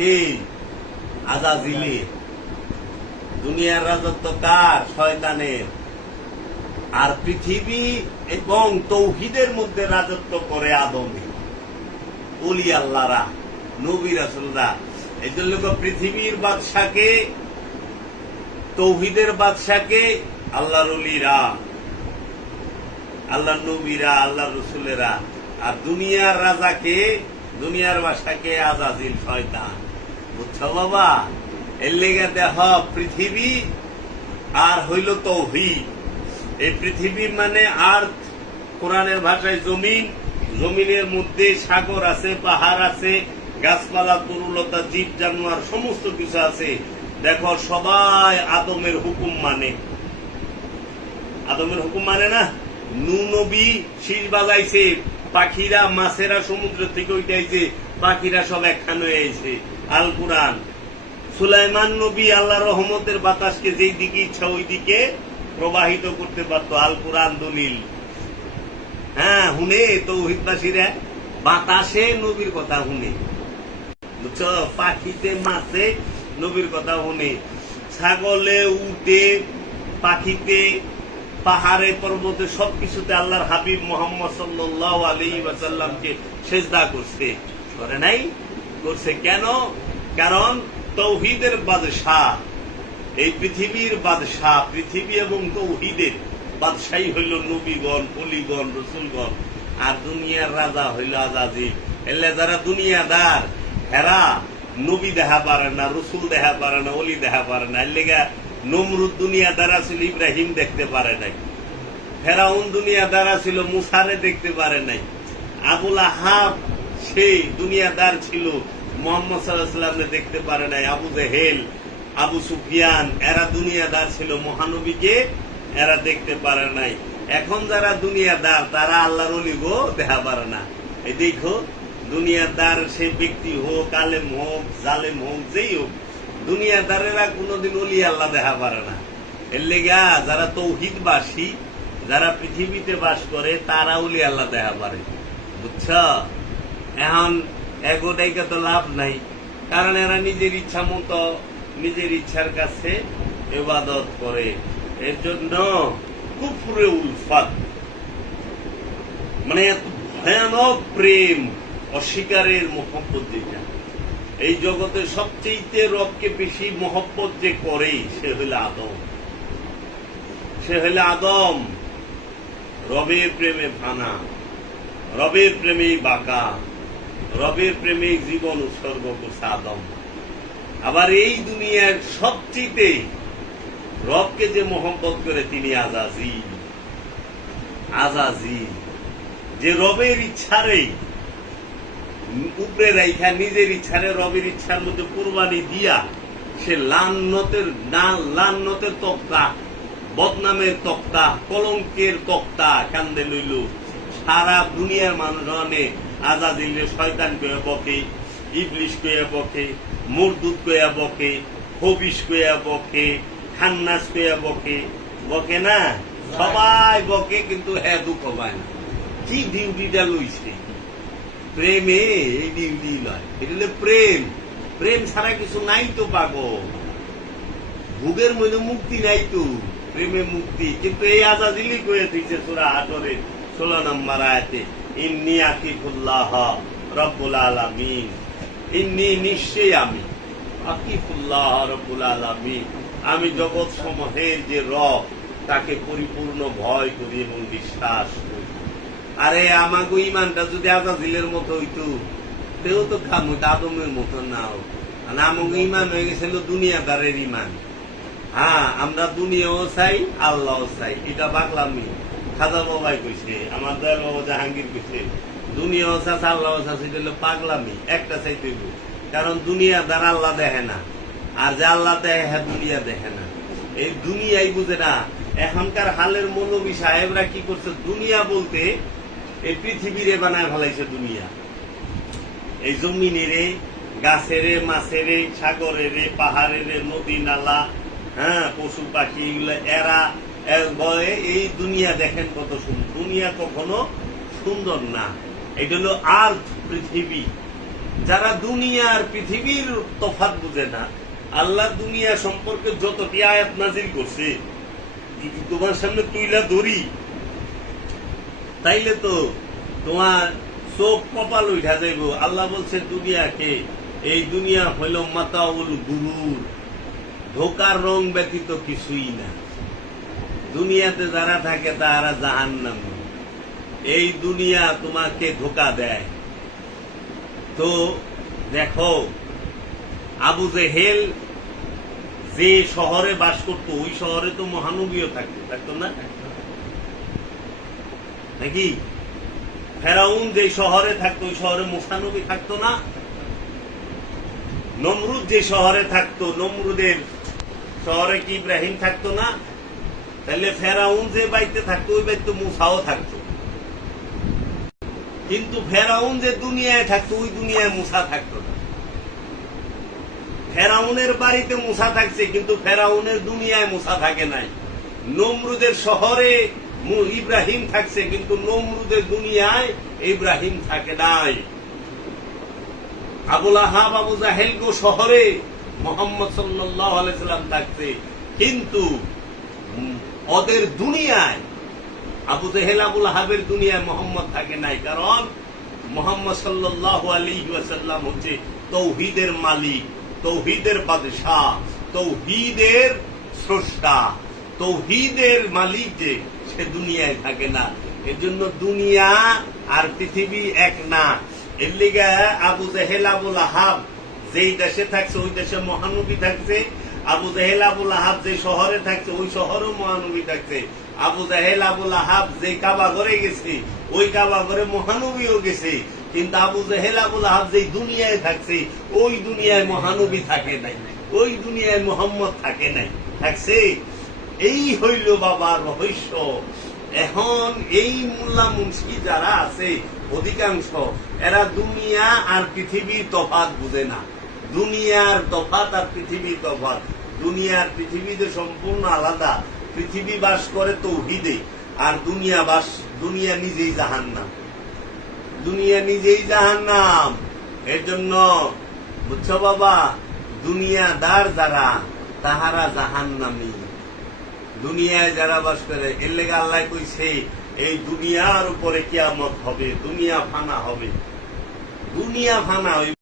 কে? আজাজিলের। দুনিয়ার রাজত্ব কার? শয়তানের। আর পৃথিবী এবং তৌহিদের মধ্যে রাজত্ব করে আদমে, ওলি আল্লাহরা, নবী রাসূলরা। এই জন্য পৃথিবীর বাদশাকে, তৌহিদের বাদশাকে আল্লাহর ওলিরা, আল্লাহর নবীরা, আল্লাহর রসুলেরা। আর দুনিয়ার রাজাকে, দুনিয়ার বাদশাকে আজাজিল, শয়তান। বুঝছো বাবা? এর লেগে দেখ, পৃথিবী আর হইল তৌহিদ। এই পৃথিবী মানে আর্থ, কোরআনের ভাষায় জমিন। জমিনের মধ্যে সাগর আছে, পাহাড় আছে, গাছপালা, তরুলতা, জীব জানোয়ার সমস্ত কিছু আছে। দেখো, সবাই আদমের হুকুম মানে। আদমের হুকুম মানে না? নূ নবী শীষ বাজাইছে, পাখিরা, মাছেরা সমুদ্র থেকে উঠাইছে, পাখিরা সব একখানে হয়েছে। আল কুরআন। সুলাইমান নবী আল্লাহ রহমতের বাতাসকে যেই দিকে ইচ্ছা ওই দিকে প্রবাহিত করতে পারতো। আল কুরআন দলিল। হ্যাঁ, হুনে তৌহিদবাসীরা বাতাসে নবীর কথা হুনে। বুঝছো? পাখিতে, মাছে নবীর কথা হুনে, ছাগলে, উটে, পাখিতে, পাহাড়ে, পর্বতে, সবকিছুতে আল্লাহর হাবিব মুহাম্মদ সাল্লাল্লাহু আলাইহি ওয়াসাল্লামকে সিজদা করছে। করে নাই? করছে। কেন? কারণ তৌহিদের বাদশাহ, এই পৃথিবীর বাদশাহ, পৃথিবী এবং তৌহিদের বাদশাহী হইল নবীগণ, ওলিগণ, রসুলগণ। আর দুনিয়ার রাজা হইল আজাজিল। এলে যারা দুনিয়াদার, হেরা নবী দেখা পারে না, রসুল দেখা পারে না, ওলি দেখা পারে না। এর লেগা নমরুদ দুনিয়াদার ছিল, ইব্রাহিম দেখতে পারে নাই। ফেরাউন দুনিয়াদার ছিল, মুসারে দেখতে পারে নাই। আবুল আহাব সেই দুনিয়াদার ছিল, মুহাম্মদ সাল্লাল্লাহু আলাইহি ওয়াসাল্লামকে দেখতে পারে নাই। আবু জেহেল, আবু সুফিয়ান, এরা দুনিয়াদার ছিল, মহানবীকে এরা দেখতে পারে নাই। এখন যারা দুনিয়াদার, তারা আল্লাহর ওলি গো দেখা পারে না। এই দেখো, দুনিয়াদার সে ব্যক্তি হোক, আলেম হোক, জালেম হোক, যেই হোক, দুনিয়াদারেরা কোনোদিন ওলি আল্লাহ দেখা পারে না। এর লেগা যারা তৌহিদবাসী, যারা পৃথিবীতে বাস করে, তারা ওলি আল্লাহ দেখা পারে। বুঝছ? এখন এগোটাইকে তো লাভ নাই, কারণ এরা নিজের ইচ্ছা মতো, নিজের ইচ্ছার কাছে ইবাদত করে। এর জন্য কুফরে উলফাত, মানে ভয়ানক প্রেম, অস্বীকারের মহব্বত যেটা, এই জগতে সবচেয়ে রবকে বেশি মহব্বত যে করে, সে হইল আদম। সে হইল আদম। রবের প্রেমে ফানা, রবের প্রেমেই বাঁকা, রবের প্রেমে জীবন উৎসর্গ করছে আদম। আবার এই দুনিয়ার সবচেয়ে রবকে যে মহব্বত করে, তিনি আজাজিল। আজাজিল, যে রবের ইচ্ছারে উপরে রাইখা, নিজের ইচ্ছারে রবের ইচ্ছার মধ্যে কুরবানি দিয়া, সে লান্নতের তক্তা, বদনামের তক্তা, কলঙ্কের তক্তা কান্দে লইল। সারা দুনিয়ার মানুষ আজাজিলে শয়তান কইয়া বকে, ইবলিশ কইয়া বকে, মুরদুদ কইয়া বকে, হবিশ কইয়া বকে, খান্নাস কইয়া বকে। বকে না? সবাই বকে, কিন্তু হ্যাঁ দুঃখ পায় না। কি ডিউটিটা লইছে? প্রেমে এই ডিউটি লয়। এটা হলো প্রেম। প্রেম ছাড়া কিছু নাই তো পাগল। ভোগের মধ্যে মুক্তি নাই তো, প্রেমে মুক্তি। কিন্তু এই আজাজিলি কয়ে দিচ্ছে সূরা হাশরের 16 নম্বর আয়াতে, ইন্নী আকিফুল্লাহ রব্বুল আলামিন। ইন্নী, নিশ্চয়ই আমি, আকিফুল্লাহ রব্বুল আলামিন, আমি জগৎ সমূহের যে রব, তাকে পরিপূর্ণ ভয় করি এবং বিশ্বাস করি। আরে আমাকে ইমানটা যদি আজাজিলের মতো হইতো, তেও তো আদমের মতো নাও। আমাকে ইমান হয়ে গেছিল দুনিয়াদারের ইমান। হ্যাঁ, আমরা দুনিয়াও চাই, আল্লাহও চাই। এটা পাগলামি। খাজা বাবাই কইছে, আমার দয়াল বাবা জাহাঙ্গীর কইছে, দুনিয়াও চাষ, আল্লাহও চাষ। এটা হলো পাগলামি। একটা চাইতে, কারণ দুনিয়াদার আল্লাহ দেখে না, আর যে আল্লাহ দেখে, হ্যাঁ দুনিয়া দেখে না। এই দুনিয়াই বুঝে না। এখনকার হালের মৌলবী সাহেবরা কি করছে? দুনিয়া বলতে এই পৃথিবীরে বানায় ফেলাইছে দুনিয়া। এই জমিনেরে, গাছেরে, মাছেরে, সাগরেরে, পাহাড়েরে, নদী নালা, হ্যাঁ, পশু পাখি, এগুলো এরা এই দুনিয়া দেখেন কত সুন্দর। দুনিয়া কখনো সুন্দর না। এটা হলো আর্থ, পৃথিবী। যারা দুনিয়া আর পৃথিবীর তফাৎ বুঝে না, আল্লাহ দুনিয়া সম্পর্কে যতটি আয়াত নাজিল করছে যদি তোমার সামনে তুইলা ধরি তাইলে তো তোমার চোখ কপাল উঠা যাইব। আল্লাহ বলছে দুনিয়াকে, এই দুনিয়া হইল মাতাউল গুরুর, ধোকার রং ব্যতীত কিছুই না। দুনিয়াতে যারা থাকে তারা জাহান্নামী। এই দুনিয়া তোমাকে ধোকা দেয়। তো দেখো, আবু জেহেল যে শহরে বাস করতো ওই শহরে তো মহানবীও থাকতো না নাকি? ফেরাউন যে শহরে থাকতো ওই শহরে মুসা নবী থাকতো না? নমরুদ যে শহরে থাকতো, নমরুদের শহরে কি ইব্রাহিম থাকতো না? তাহলে ফেরাউন যে বাড়িতে থাকতো ওই বাড়িতে মুসাও থাকতো। কিন্তু ফেরাউন যে দুনিয়ায় থাকতো ওই দুনিয়ায় মুসা থাকতো না। ফেরাউনের বাড়িতে মুসা থাকছে কিন্তু ফেরাউনের দুনিয়ায় মুসা থাকে নাই। নমরুদের শহরে ইব্রাহিম থাকছে কিন্তু নমরুদের দুনিয়ায় ইব্রাহিম থাকে নাই। আবুল আহাব আবু জাহেল গো শহরে মোহাম্মদ সাল্লাল্লাহু আলাইহি সাল্লাম থাকছে কিন্তু ওদের দুনিয়ায় আবু জেহেল আবুল আহাবের দুনিয়ায় মোহাম্মদ থাকে নাই। কারণ মোহাম্মদ সাল্লাল্লাহু আলাইহি ওয়াসাল্লাম হচ্ছে তৌহিদের মালিক, তৌহিদের বাদশাহ, তৌহিদের স্রষ্টা, তৌহিদের মালিক যে সে দুনিয়ায় থাকে না। এর জন্য দুনিয়া আর পৃথিবী এক না। এর লিগে আবু জেহেল আবুল আহাব যেই দেশে থাকছে ওই দেশে মহানবী থাকছে। আবু জেহেল আবুল আহাব যে শহরে থাকছে ওই শহরেও মহানবী থাকছে। আবু জেহেল আবুল আহাব যে কাবা ঘরে গেছে ওই কাবা ঘরে মহানবীও গেছে। কিন্তু আবু জেহেল আবুল আহাব যে দুনিয়ায় থাকছে ওই দুনিয়ায় মহানবী থাকে নাই, ওই দুনিয়ায় মোহাম্মদ থাকে নাই। থাকছে। এই হইল বাবার রহস্য। এখন এই মোল্লা মুন্সি যারা আছে অধিকাংশ এরা দুনিয়া আর পৃথিবীর তফাৎ বুঝে না। দুনিয়ার তফাৎ আর পৃথিবীর তফাৎ। দুনিয়ার পৃথিবীতে সম্পূর্ণ আলাদা। পৃথিবী বাস করে তৌহিদে আর দুনিয়া নিজেই জাহান্নাম। দুনিয়া নিজেই জাহান্নাম। এর জন্য বুঝছো বাবা, দুনিয়াদার যারা তাহারা জাহান্নামী। দুনিয়ায় যারা বাস করে এর লেগে আল্লাহ কইছে এই দুনিয়ার উপরে কিয়ামত হবে, দুনিয়া ফানা হবে। দুনিয়া ফানা